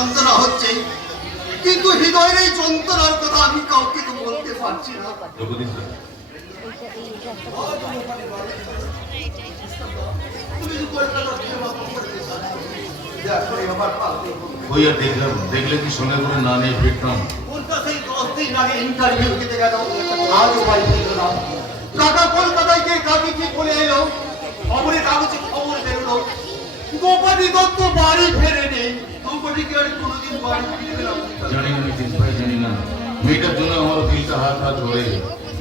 যন্ত্রণা হচ্ছে, কিন্তু হৃদয়ের এই যন্ত্রণার কথা আমি কাউকে তো বলতে পারছি না। দেখলে কি শুনে করে না নিয়ে ফিরতাম। ইন্টারভিউ দিতে গেল, আজও বাড়ি ফিরল না। কাকা কলকাতায় গিয়ে কাকি কি বলে এলো, খবরের কাগজে খবর বেরোলো গোপালী দত্ত বাড়ি ফেরেনি। গোপালী কি আর কোনোদিন বাড়ি ফিরবে না? জানি না নিতিন ভাই, জানি না। মেয়েটার জন্য আমার দিলটা হাত হাত ধরে,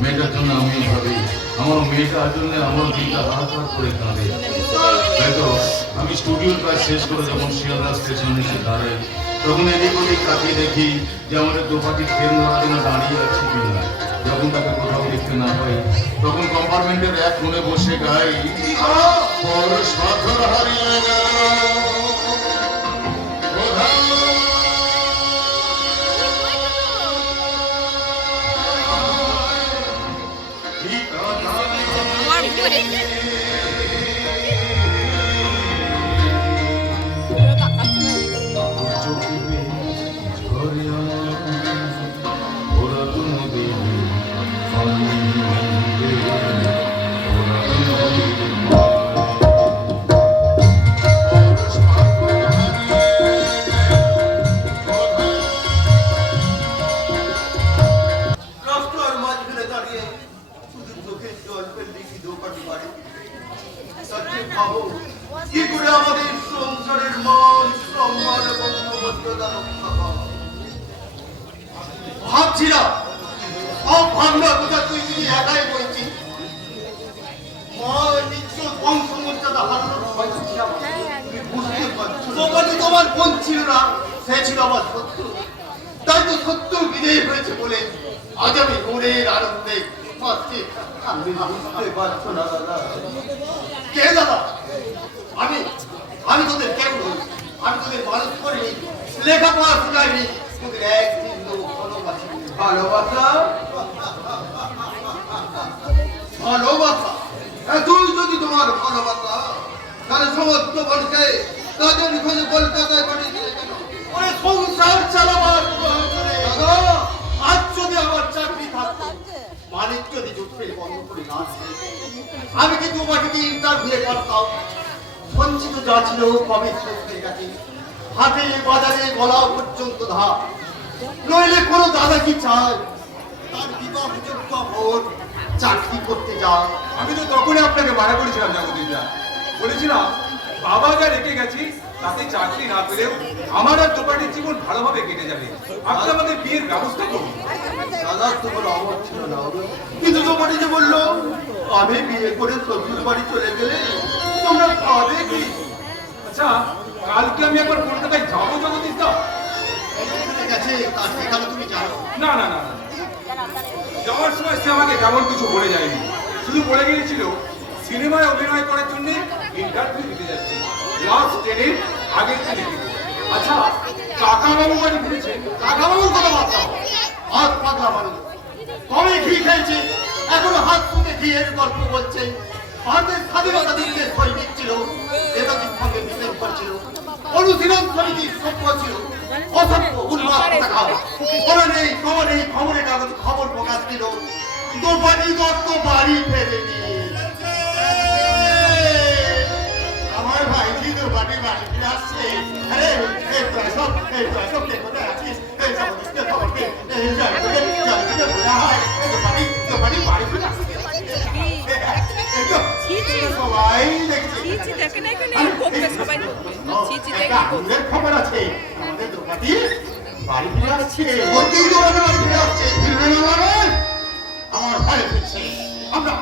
মেয়েটার জন্য আমিও ভাবি, আমার মেয়েটার জন্য আমার দিলটা হাত হাত করে কাঁদে। হয়তো আমি স্টুডিওর কাজ শেষ করে যখন শিয়ালদা স্টেশনে এসে দাঁড়াই, তখন এদিক ওদিক তাকিয়ে দেখি যে আমাদের দোপাটি ট্রেন ধরার জন্য দাঁড়িয়ে আছে কিনা। যখন তাকে কোথাও দেখতে না পাই, তখন কম্পার্টমেন্টের এক কোণে বসে গাই, সাথর হারিয়ে গেল কি করে আমাদের সংসারের মান সম্মান এবং মর্যাদা রক্ষা পাবো? ভাবছিলাম সব ভাবনা কথা তুই যদি একাই বলছিস, মা নিশ্চয় বংশ মর্যাদা হারানোর ভয় ছিল। তুমি বুঝতে পারছো দোকানে তোমার বোন ছিল না, সে ছিল আমার শত্রু। তাই তো শত্রু বিজয়ী হয়েছে বলে আজ আমি মনের আনন্দে পাচ্ছি। আমি বুঝতে পারছো না দাদা। কে দাদা? আমি তোদের কেউ নই। আমি তোদের মানুষ করিনি, লেখাপড়া শিখাইনি, তোদের একদিন ভালোবাসি। ভালোবাসা ভালোবাসা তুই যদি তোমার ভালোবাসা, তাহলে সমস্ত মানুষকে কাজের খোঁজে কলকাতায় পাঠিয়ে দিলে কেন? ওরে সংসার চালাবার দাদা, আজ যদি আমার চাকরি থাকতো, মালিক যদি জুটে বন্ধ করে না, আমি কি তোমাকে ইন্টারভিউ করতাম। সঞ্চিত যা ছিল কবে শেষ হয়ে গেছে। হাটে বাজারে গলা পর্যন্ত ধাপ, নইলে কোনো দাদা কি চায় তার বিবাহযোগ্য ভোট চাকরি করতে যায়? আমি তো তখনই আপনাকে মানা করেছিলাম জগদীশদা, বলেছিলাম বাবা যা রেখে গেছি তাতে চাকরি না পেলেও আমার আর দোপাটির জীবন ভালোভাবে কেটে যাবে। আপনি আমাদের বিয়ের ব্যবস্থা করুন। দাদা তোমার অমত ছিল না, কিন্তু দোপাটি যে বললো আমি বিয়ে করে শ্বশুর বাড়ি চলে গেলে তোমরা খাবে কি? আচ্ছা, কালকে আমি একবার কলকাতায় যাবো জগদীশদা। তুমি জানো? না না না, যাওয়ার সময় সে আমাকে তেমন কিছু বলে যায়নি, শুধু বলে গিয়েছিল সিনেমায় অভিনয় করার জন্য ইন্টারভিউ দিতে যাচ্ছে, লাস্ট ট্রেনের আগের দিনে। আচ্ছা, কাকাবাবু বাড়ি ফিরেছে? কাকাবাবুর কথা বার্তা হাত পাগলা মানুষ, কবে ঘি খেয়েছে এখনো হাত ফুটে ঘিয়ের গল্প বলছে। ভারতের স্বাধীনতা দিল্লির সৈনিক ছিল, নেতাজির সঙ্গে মিছিল করছিল, অনুশীলন সমিতির সভ্য ছিল, অসভ্য উন্মাদ কথা বলা নেই, খবর নেই, খবরের কাগজ খবর প্রকাশ দিল দোপাটি দত্ত বাড়ি ফেরেনি। আমার ভাই কি দোপাটি বাড়ি ফিরে আসছে? আরে সব কোথায় আছিস? দোপাটি বাড়ি ফিরে আসছে। খবর আছে আমাদের দোপাটি বাড়ি ফিরে আসছে। আমার ভাই ফিরছে। আমরা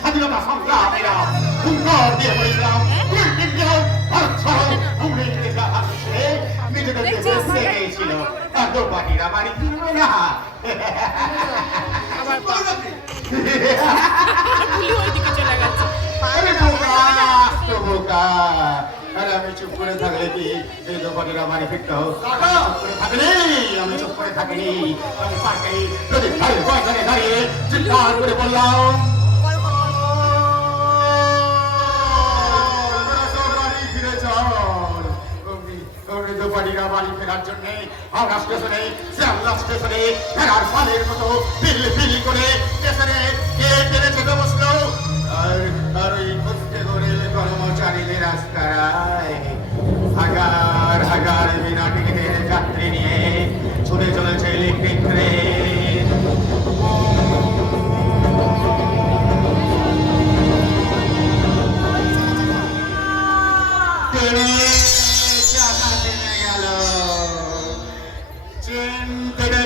স্বাধীনতা সংগ্রামীরা হুঙ্কার দিয়ে বলেছিলাম ভারত ছাড়ো, নিজেদের দেশে গিয়েছিল, দোপাটিরা বাড়ি ফিরবে না। আমি চুপ করে থাকলে কি এই দোকানের বাড়ি ফিরতে আমি চুপ করে থাকিনি। আমি পার্কে নদীর ধারে দাঁড়িয়ে চিৎকার করে বললাম, ফিরে চল। দোপাটিরা বাড়ি ফেরার জন্য হাওড়া স্টেশনে শিয়ালদা স্টেশনে ফেরার ফলের মতো পিলি করে স্টেশনে কে টেনেছে তো বসলো আর ওই কষ্টে করে কর্মচারীদের রাস্তায় হাজার বিনা টিকিটের যাত্রী নিয়ে ছুটে চলেছে ইলেকট্রিক ট্রেন।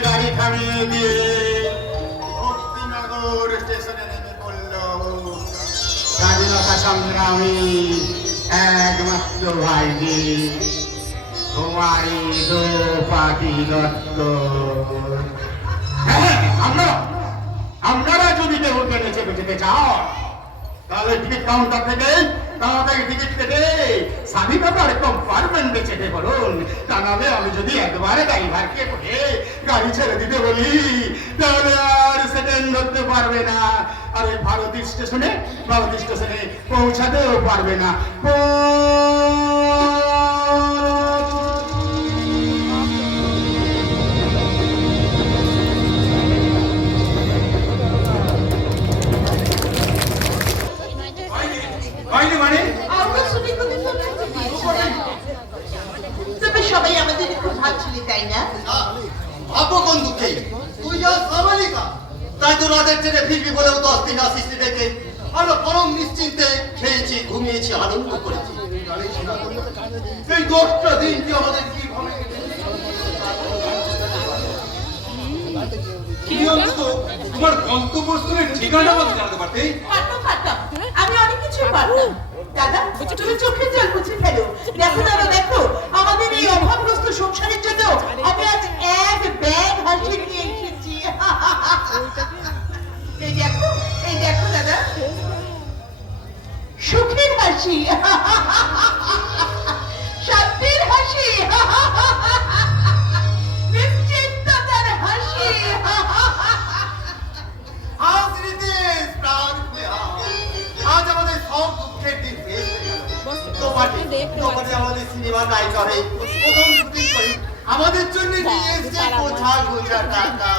গাড়ি থামিয়ে দিয়ে ভক্তিনগর স্টেশনে নেমে পড়ল স্বাধীনতা সংগ্রামী একমাত্র ভাইজি কুমারী দ্রৌপদী দত্ত। আপনারা যদি কেউ ট্রেনে চেপে যেতে চাও তাহলে টিকিট কাউন্টার থেকে তাড়াতাড়ি টিকিট কেটে স্বাধীনতার কম্পার্টমেন্টে চেপে পড়ুন। তা নাহলে আমি যদি একবারে ড্রাইভারকে বলে গাড়ি ছেড়ে দিতে বলি তাহলে আর সেকেন্ড ধরতে পারবে না, আর ওই ভারতী স্টেশনে পৌঁছাতেও পারবে না। মানে আমরা শুনে কত সুন্দর তবে সবাই আমাদের খুব ভাবছিলি তাই না? ভাবো কোন দুঃখে তুই যা সামালিকা তাই তো রাতের ট্রেনে ফিরবি বলেও 10 দিন আসিসনি দেখে আমরা পরম নিশ্চিন্তে খেয়েছি ঘুমিয়েছি আনন্দ করেছি। এই 10টা দিন কি আমাদের কিভাবে তুমি অন্তত তোমার গন্তব্যস্থলের ঠিকানা আমাকে জানাতে পারতে। পারতাম আমি অনেক কিছু পারতাম। দাদা তুমি চোখের জল মুছে ফেলো। দেখো দাদা দেখো আমাদের এই অভাবগ্রস্ত সংসারের জন্য আমি আজ এক ব্যাগ হাসি নিয়ে এসেছি। এই দেখো দাদা সুখের হাসি, শান্তির হাসি, নিশ্চিন্ততার হাসি। আজ রিতেশ প্রাণ খুলে আজ আমাদের সব দুঃখের দিন শেষ হয়ে গেল। তোমাকে আমাদের সিনেমা নায়িকা হয়ে প্রথম শুটিং করে আমাদের জন্য নিয়ে এসেছে 50,000 টাকা।